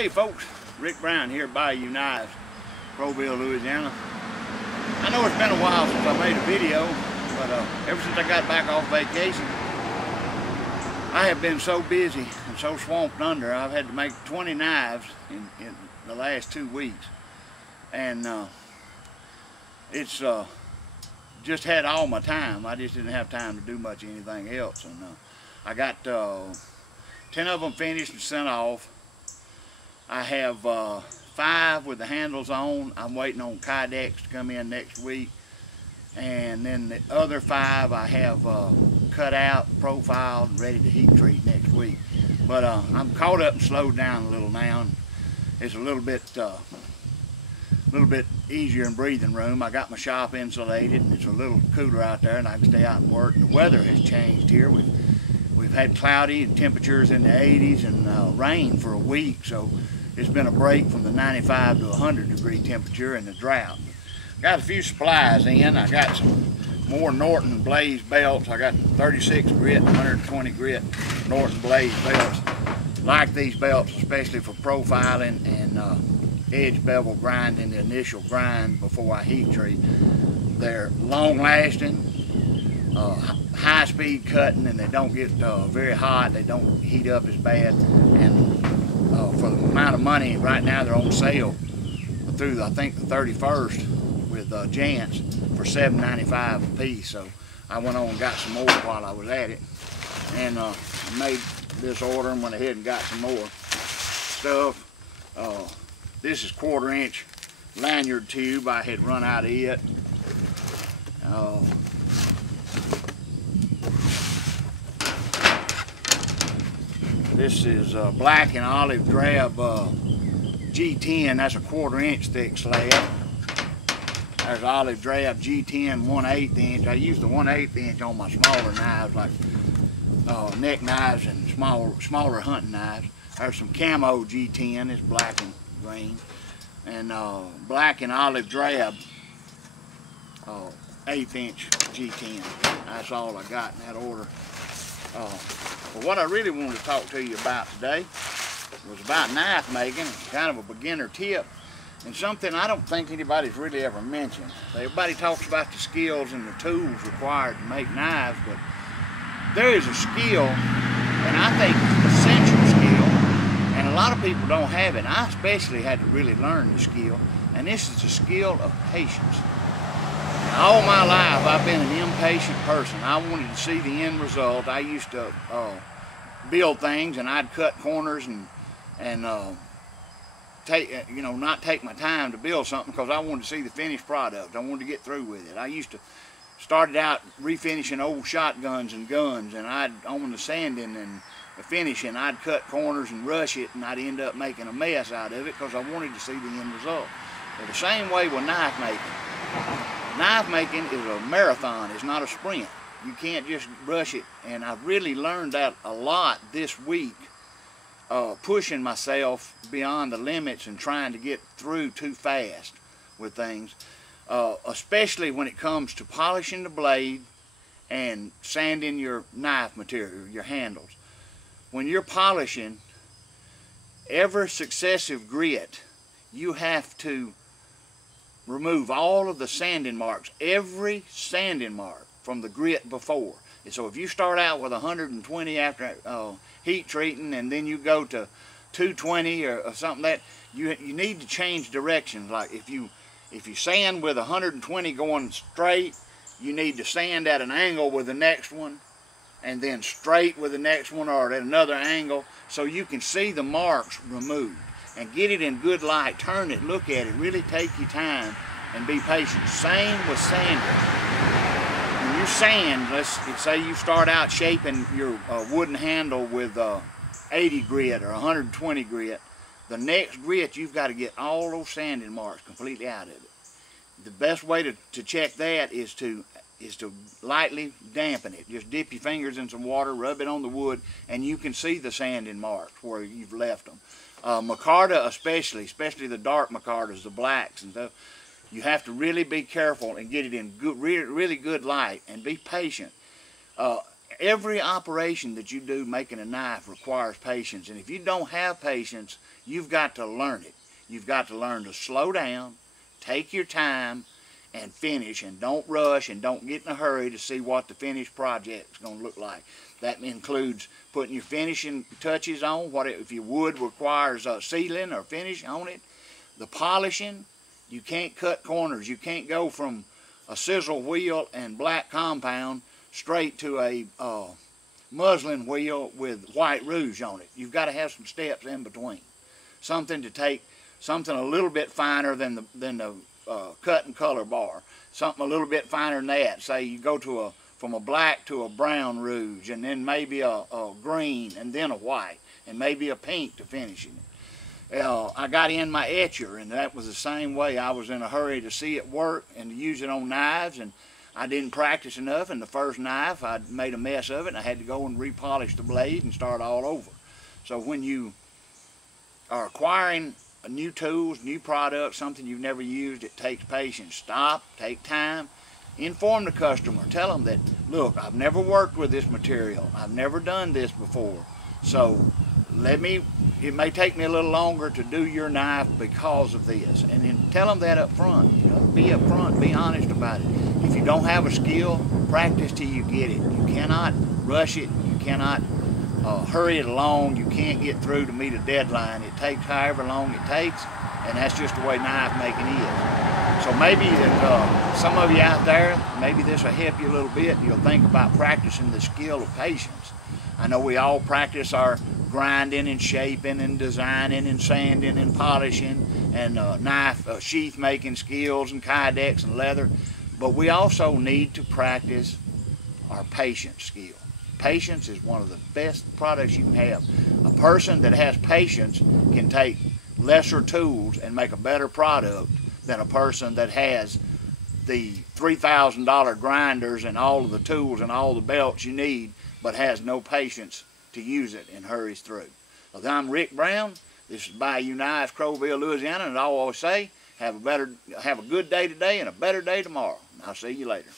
Hey folks, Rick Brown here, Bayou Knives, Crowville, Louisiana. I know it's been a while since I made a video, but ever since I got back off vacation, I have been so busy and so swamped under. I've had to make 20 knives in the last 2 weeks, and it's just had all my time. I just didn't have time to do much of anything else, and I got 10 of them finished and sent off. I have 5 with the handles on. I'm waiting on Kydex to come in next week. And then the other 5 I have cut out, profiled, ready to heat treat next week. But I'm caught up and slowed down a little now. It's a little bit easier in breathing room. I got my shop insulated and it's a little cooler out there and I can stay out and work. And the weather has changed here. We've had cloudy and temperatures in the 80s and rain for a week, so it's been a break from the 95 to 100 degree temperature and the drought. Got a few supplies in. I got some more Norton Blaze belts. I got 36 grit, 120 grit Norton Blaze belts. Like these belts, especially for profiling and edge bevel grinding, the initial grind before I heat treat. They're long lasting, high speed cutting, and they don't get very hot. They don't heat up as bad, and for the amount of money right now, they're on sale through I think the 31st with Jantz for $7.95 a piece. So I went on and got some more while I was at it, and I made this order and went ahead and got some more stuff. This is 1/4 inch lanyard tube. I had run out of it. This is black and olive drab G10. That's a 1/4 inch thick slab. There's olive drab G10 1/8 inch. I use the 1/8 inch on my smaller knives like neck knives and smaller hunting knives. There's some camo G10. It's black and green. And black and olive drab 1/8 inch G10. That's all I got in that order. But what I really wanted to talk to you about today was about knife making. It's kind of a beginner tip and something I don't think anybody's really ever mentioned. Everybody talks about the skills and the tools required to make knives, but there is a skill, and I think essential skill, and a lot of people don't have it. I especially had to really learn the skill, and this is the skill of patience. All my life, I've been an impatient person. I wanted to see the end result. I used to build things, and I'd cut corners and not take my time to build something because I wanted to see the finished product. I wanted to get through with it. I used to started out refinishing old shotguns and guns, and on the sanding and the finishing, I'd cut corners and rush it, and I'd end up making a mess out of it because I wanted to see the end result. Well, the same way with knife making. Knife making is a marathon, it's not a sprint. You can't just rush it, and I've really learned that a lot this week, pushing myself beyond the limits and trying to get through too fast with things, especially when it comes to polishing the blade and sanding your knife material, your handles. When you're polishing, every successive grit, you have to remove all of the sanding marks, every sanding mark from the grit before. And so if you start out with 120 after heat treating, and then you go to 220 or something that you need to change directions. Like if you sand with 120 going straight, you need to sand at an angle with the next one, and then straight with the next one, or at another angle, so you can see the marks removed. And get it in good light, turn it, look at it, really take your time and be patient. Same with sanding. When you sand, let's say you start out shaping your wooden handle with 80 grit or 120 grit, the next grit you've got to get all those sanding marks completely out of it. The best way to check that is to lightly dampen it. Just dip your fingers in some water, rub it on the wood, and you can see the sanding marks where you've left them. Micarta especially the dark micartas, the blacks and stuff, you have to really be careful and get it in good, really good light, and be patient. every operation that you do making a knife requires patience, and if you don't have patience, you've got to learn it. You've got to learn to slow down, take your time, and finish, and don't rush, and don't get in a hurry to see what the finished project is going to look like. That includes putting your finishing touches on, what if your wood requires sealing or finish on it. The polishing, you can't cut corners. You can't go from a sizzle wheel and black compound straight to a muslin wheel with white rouge on it. You've got to have some steps in between. Something to take, something a little bit finer than the cut and color bar. Something a little bit finer than that. Say you go to from a black to a brown rouge, and then maybe a green, and then a white, and maybe a pink to finishing it. I got in my etcher, and that was the same way. I was in a hurry to see it work and to use it on knives, and I didn't practice enough, and the first knife I made a mess of it, and I had to go and repolish the blade and start all over. So when you are acquiring new tools, new products, something you've never used, it takes patience. Stop, take time, inform the customer. Tell them that, look, I've never worked with this material. I've never done this before. So it may take me a little longer to do your knife because of this. And then tell them that up front. You know, be up front, be honest about it. If you don't have a skill, practice till you get it. You cannot rush it. You cannot hurry it along. You can't get through to meet a deadline. It takes however long it takes, and that's just the way knife making is. So maybe that some of you out there, maybe this will help you a little bit. You'll think about practicing the skill of patience. I know we all practice our grinding and shaping and designing and sanding and polishing and knife sheath making skills and kydex and leather, but we also need to practice our patience skill. Patience is one of the best products you can have. A person that has patience can take lesser tools and make a better product than a person that has the $3,000 grinders and all of the tools and all the belts you need, but has no patience to use it and hurries through. Well, I'm Rick Brown. This is Bayou Knives, Crowville, Louisiana, and I always say, have a good day today and a better day tomorrow. And I'll see you later.